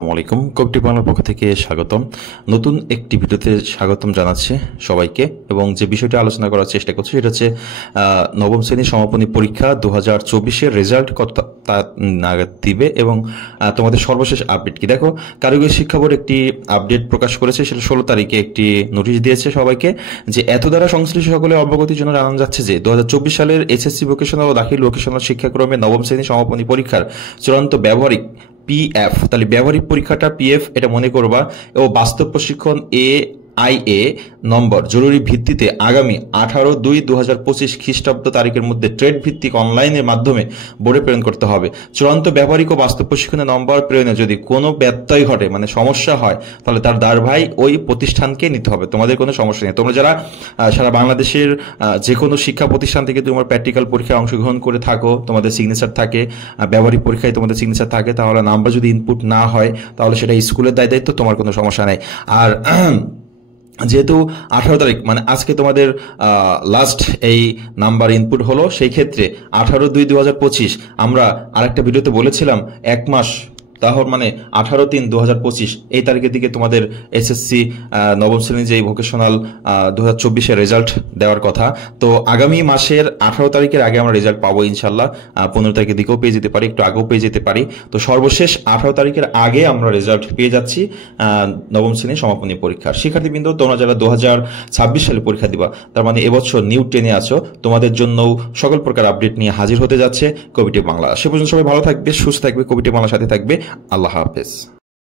আসসালামু আলাইকুম, কবিটি বাংলার পক্ষ থেকে স্বাগতম। নতুন একটি ভিডিওতে স্বাগতম জানাচ্ছি সবাইকে। এবং যে বিষয়টি আলোচনা করার চেষ্টা করছি সেটা হচ্ছে নবম শ্রেণীর সমাপনী পরীক্ষা 2024-এর রেজাল্ট কত তা নাগাদ দিবে এবং তোমাদের সর্বশেষ আপডেট কি। দেখো, কারিগরি শিক্ষা বোর্ড একটি আপডেট প্রকাশ করেছে, সেটা 16 তারিখে একটি নোটিশ দিয়েছে সবাইকে, যে এত দ্বারা সংশ্লিষ্ট সকলে অবগতির জন্য জানানো যাচ্ছে যে 2024 সালের এসএসসি ভোকেশনাল ও দাখিল ভোকেশনাল শিক্ষাক্রমে নবম শ্রেণীর সমাপনী পরীক্ষার চূড়ান্ত ব্যবহারিক পিএফ, তাহলে ব্যবহারিক পরীক্ষাটা পিএফ এটা মনে করবা, ও বাস্তব প্রশিক্ষণ AIA নম্বর জরুরি ভিত্তিতে আগামী 18/2/2025 খ্রিস্টাব্দ তারিখের মধ্যে ট্রেড ভিত্তিক অনলাইনের মাধ্যমে বোর্ডে প্রেরণ করতে হবে। চূড়ান্ত ব্যবহারিক ও বাস্তব প্রশিক্ষণের নম্বর প্রেরণে যদি কোনো ব্যত্যয় ঘটে, মানে সমস্যা হয়, তাহলে তার দায়ভার ওই প্রতিষ্ঠানকে নিতে হবে। তোমাদের কোনো সমস্যা নেই। তোমরা যারা সারা বাংলাদেশের যে কোনো শিক্ষা প্রতিষ্ঠান থেকে তোমার প্র্যাকটিক্যাল পরীক্ষায় অংশগ্রহণ করে থাকো, তোমাদের সিগনেচার থাকে, ব্যবহারিক পরীক্ষায় তোমাদের সিগনেচার থাকে, তাহলে নাম্বার যদি ইনপুট না হয় তাহলে সেটা স্কুলের দায়িত্ব, তোমার কোনো সমস্যা নেই। আর যেহেতু 18 তারিখ মানে আজকে তোমাদের লাস্ট এই নাম্বার ইনপুট হলো, সেই ক্ষেত্রে 18/2/2025 আমরা আরেকটা ভিডিওতে বলেছিলাম 1 মাস, তাহলে মানে 18/3/2025 এই তারিখের দিকে তোমাদের এসএসসি নবম শ্রেণীর যে ভোকেশনাল 2024-এর রেজাল্ট দেওয়ার কথা। তো আগামী মাসের 18 তারিখের আগে আমরা রেজাল্ট পাবো ইনশাল্লাহ। 15 তারিখের দিকেও পেয়ে যেতে পারি, একটু আগেও পেয়ে যেতে পারি। তো সর্বশেষ 18 তারিখের আগে আমরা রেজাল্ট পেয়ে যাচ্ছি নবম শ্রেণীর সমাপনী পরীক্ষার। শিক্ষার্থীবৃন্দ, তোমরা যারা 2026 সালে পরীক্ষা দিবা, তার মানে এবছর নিউ 10-এ আছো, তোমাদের জন্য সকল প্রকার আপডেট নিয়ে হাজির হতে যাচ্ছে কবিটি বাংলা। সে পর্যন্ত সবাই ভালো থাকবে, সুস্থ থাকবে, কবিটি বাংলার সাথে থাকবে। আল্লাহ হাফেজ।